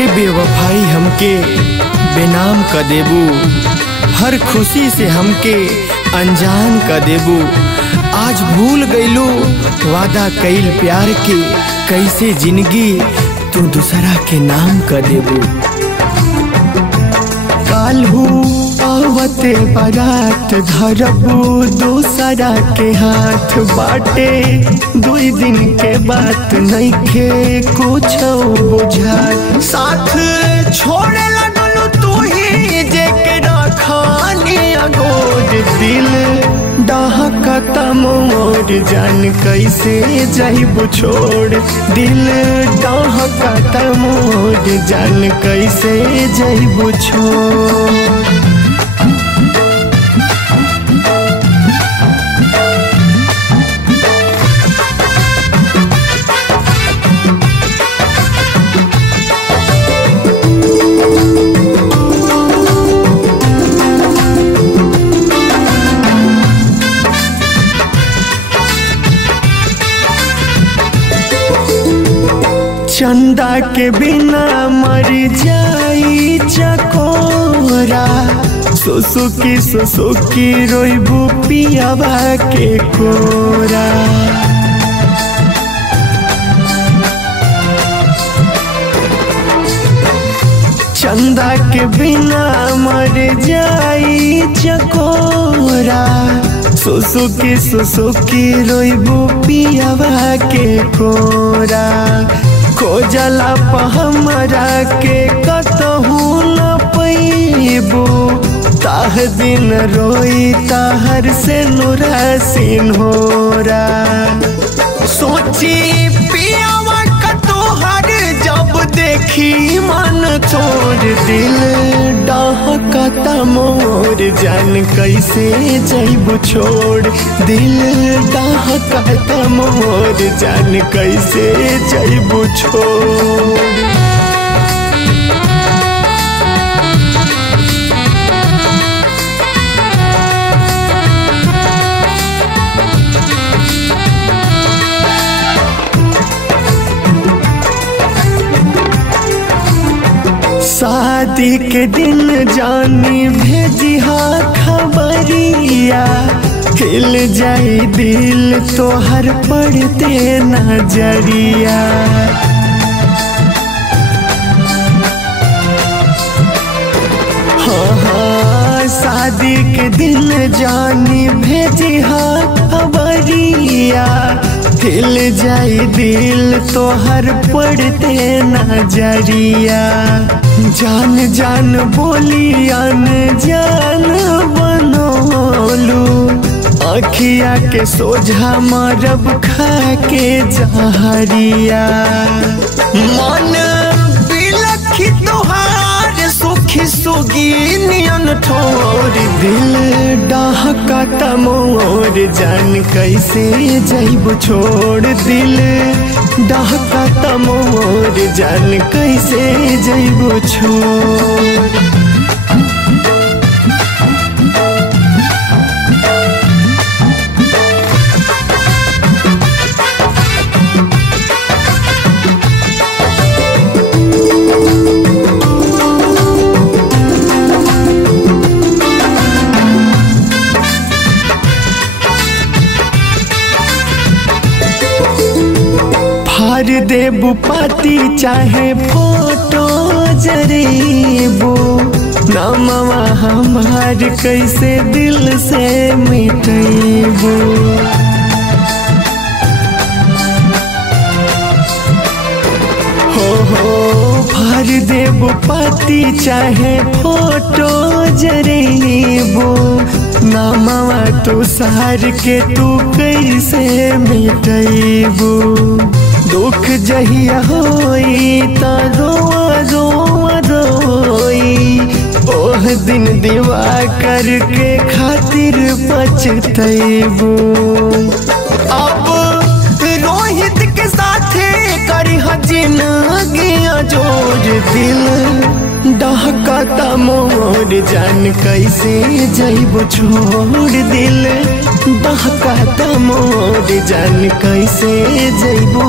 करके बेवफाई हमके बेनाम क देबू, हर खुशी से हमके अनजान क देबू। आज भूल गईलू वादा कईल प्यार के, कैसे जिंदगी तू दूसरा के नाम क देबू। काल्हू आवते बारात धरबू दूसरा के हाथ, बाटे 2 दिन के बात नइखे कुछ बुझात। साथ छोड़े लगलू तू ही जेके रखानी अगोर, दिल डहकता मोर जान कैसे जाइबू छोड़। दिल डहकता मोर जान कैसे जाइबू छोड़। चंदा के बिना मर जाई चकोरा, सुसुकी रोइबू पियावा के कोरा। चंदा के बिना मर जाई चकोरा, सुसुकी रोइबू पियावा के कोरा। खोजला हमरा के कतहू न पैबू, ताह दिन रोई ताहर से नुरासीन होरा। सोची पियावा का तोहर जब देखी मन छोड़, दिल डहकता मोर जान कैसे जाइबू छोड़। दिल डहकता मोर जान कैसे जाइबू छोड़। शादी के दिन जानी भेजिहा खबरिया, हिल जाई दिल तोहर पड़ते नजरिया। हाँ शादी के दिन जानी भेजिहा खबरिया, हिल जाई दिल तोहर पड़ते नजरिया। जान जान बोलियान जान बनोलू, अखिया के सोझा मारब खा के जहरिया। मन बिलखी तोहार सुखी सुगी नियन ठोर, दिल डहकता मोर जान कैसे जाइबू छोड़। दिल डहकता मोर जान कैसे जाइबू छोड़। फार देबू पाती चाहे फोटो जरीबू, नामवा हमार कैसे दिल से मिटैबू। हो फार देबू पाती चाहे फोटो जरीबू, नामवा तो सार के तू कैसे मिटैबू। दुख जहिया होई ता रोआ रोआ रोई, ओह दिन दीवा करके खातिर पछतैबू। अब रोहित के साथे करी जिंदगी जोड़, दिल डहकता मोर जान कैसे जाइबू छोड़। दिल डहकता मोर जान कैसे जाइबू